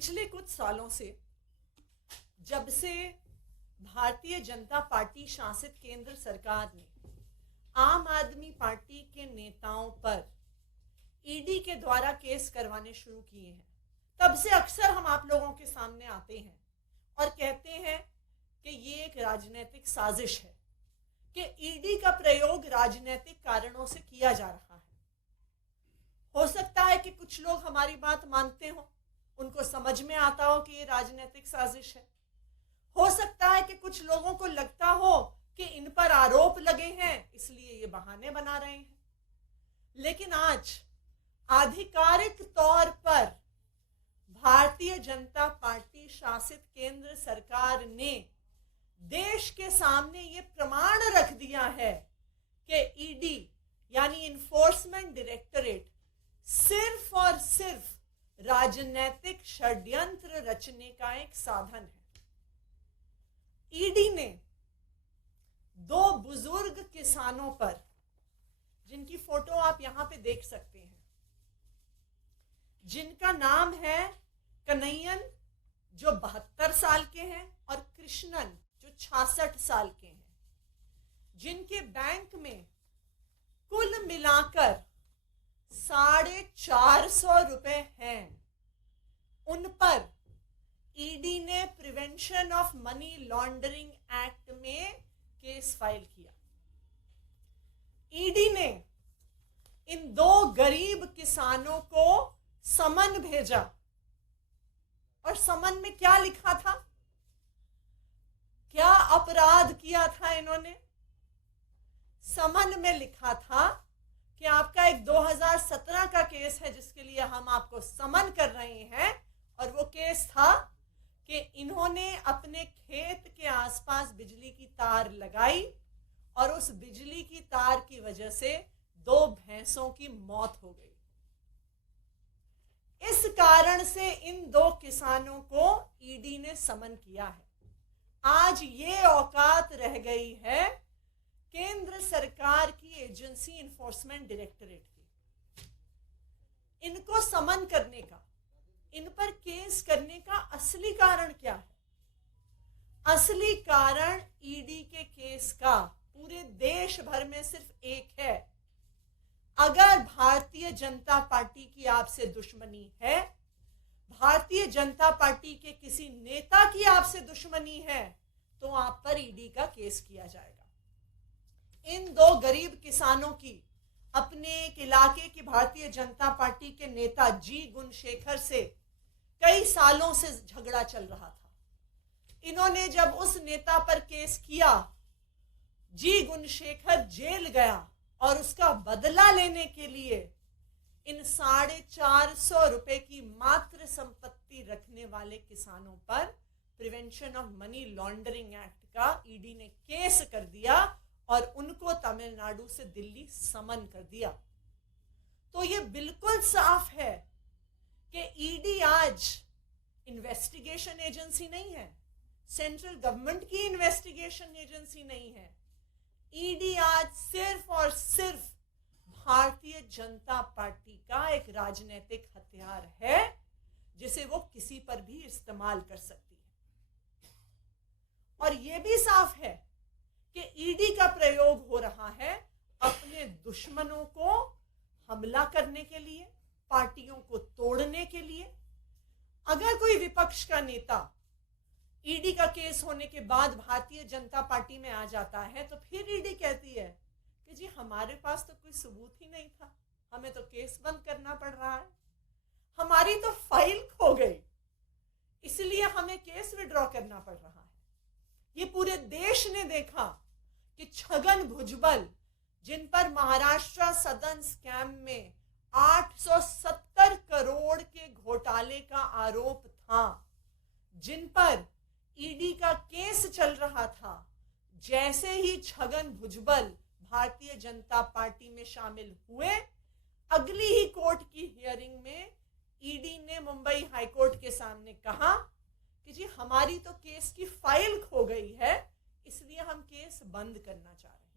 पिछले कुछ सालों से जब से भारतीय जनता पार्टी शासित केंद्र सरकार ने आम आदमी पार्टी के नेताओं पर ईडी के द्वारा केस करवाने शुरू किए हैं, तब से अक्सर हम आप लोगों के सामने आते हैं और कहते हैं कि ये एक राजनीतिक साजिश है, कि ईडी का प्रयोग राजनीतिक कारणों से किया जा रहा है। हो सकता है कि कुछ लोग हमारी बात मानते हो, उनको समझ में आता हो कि ये राजनीतिक साजिश है। हो सकता है कि कुछ लोगों को लगता हो कि इन पर आरोप लगे हैं, इसलिए ये बहाने बना रहे हैं। लेकिन आज आधिकारिक तौर पर भारतीय जनता पार्टी शासित केंद्र सरकार ने देश के सामने ये प्रमाण रख दिया है कि ईडी यानी इन्फोर्समेंट डायरेक्टरेट सिर्फ और सिर्फ राजनीतिक षड्यंत्र रचने का एक साधन है। ईडी ने दो बुजुर्ग किसानों पर, जिनकी फोटो आप यहां पे देख सकते हैं, जिनका नाम है कन्हैयन जो 72 साल के हैं और कृष्णन जो 66 साल के हैं, जिनके बैंक में कुल मिलाकर 450 रुपए हैं, उन पर ईडी ने prevention of money laundering act में केस फाइल किया। ईडी ने इन दो गरीब किसानों को समन भेजा और समन में क्या लिखा था, क्या अपराध किया था इन्होंने? समन में लिखा था कि आपका एक 2017 का केस है जिसके लिए हम आपको समन कर रहे हैं, और वो केस था कि इन्होंने अपने खेत के आसपास बिजली की तार लगाई और उस बिजली की तार की वजह से 2 भैंसों की मौत हो गई। इस कारण से इन 2 किसानों को ईडी ने समन किया है। आज ये औकात रह गई है केंद्र सरकार की एजेंसी इन्फोर्समेंट डायरेक्टरेट की, इनको समन करने का, इन पर केस करने का असली कारण क्या है? असली कारण ईडी के केस का पूरे देश भर में सिर्फ एक है। अगर भारतीय जनता पार्टी की आपसे दुश्मनी है, भारतीय जनता पार्टी के किसी नेता की आपसे दुश्मनी है, तो आप पर ईडी का केस किया जाएगा। इन 2 गरीब किसानों की अपने एक इलाके की भारतीय जनता पार्टी के नेता जी गुणशेखर से कई सालों से झगड़ा चल रहा था। इन्होंने जब उस नेता पर केस किया, जी गुणशेखर जेल गया और उसका बदला लेने के लिए इन 450 रुपए की मात्र संपत्ति रखने वाले किसानों पर prevention of money laundering act का ईडी ने केस कर दिया और उनको तमिलनाडु से दिल्ली समन कर दिया। तो ये बिल्कुल साफ है कि ईडी आज इन्वेस्टिगेशन एजेंसी नहीं है, सेंट्रल गवर्नमेंट की इन्वेस्टिगेशन एजेंसी नहीं है। ईडी आज सिर्फ और सिर्फ भारतीय जनता पार्टी का एक राजनीतिक हथियार है, जिसे वो किसी पर भी इस्तेमाल कर सकती है। और यह भी साफ है कि ईडी का प्रयोग हो रहा है अपने दुश्मनों को हमला करने के लिए, पार्टियों को तोड़ने के लिए। अगर कोई विपक्ष का नेता ईडी का केस होने के बाद भारतीय जनता पार्टी में आ जाता है, तो फिर ईडी कहती है कि जी हमारे पास तो कोई सबूत ही नहीं था, हमें तो केस बंद करना पड़ रहा है, हमारी तो फाइल खो गई, इसलिए हमें केस विड्रॉ करना पड़ रहा है। ये पूरे देश ने देखा कि छगन भुजबल, जिन पर महाराष्ट्र सदन स्कैम में 870 करोड़ के घोटाले का आरोप था, जिन पर ईडी का केस चल रहा था, जैसे ही छगन भुजबल भारतीय जनता पार्टी में शामिल हुए, अगली ही कोर्ट की हियरिंग में ईडी ने मुंबई हाईकोर्ट के सामने कहा कि जी हमारी तो केस की फाइल खो गई है, इसलिए हम केस बंद करना चाह रहे हैं।